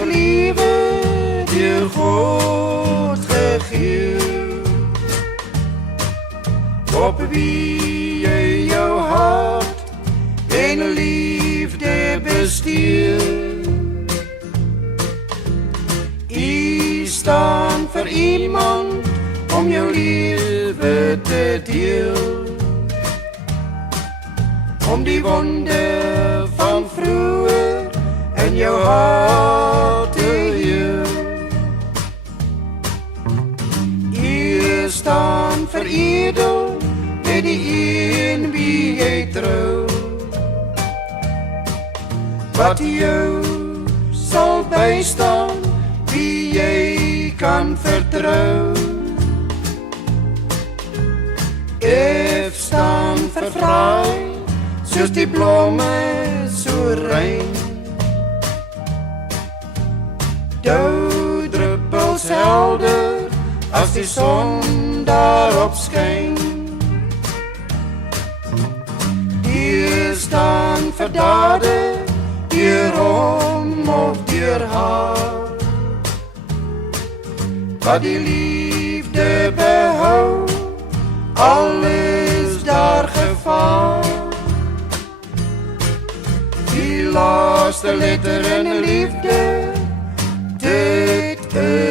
vir liewe deur God gegee. Op wie jy jou hart en liefde bestee. U staan vir iemand om jou lewe te deel, om die wonde van vroeger in jou hart te heel. U staan veredel met die een wie jy trou, wat jou sal bystaan, wie jy kan vertrou. F staan vir vry, soos die blomme so rein. Dou druppels helder, as die son daarop skyn. Die staan vir dade, deur hom of deur haar, wat die liefde behou, al is daar gevaar. Die laaste letter in 'n liefde, dit is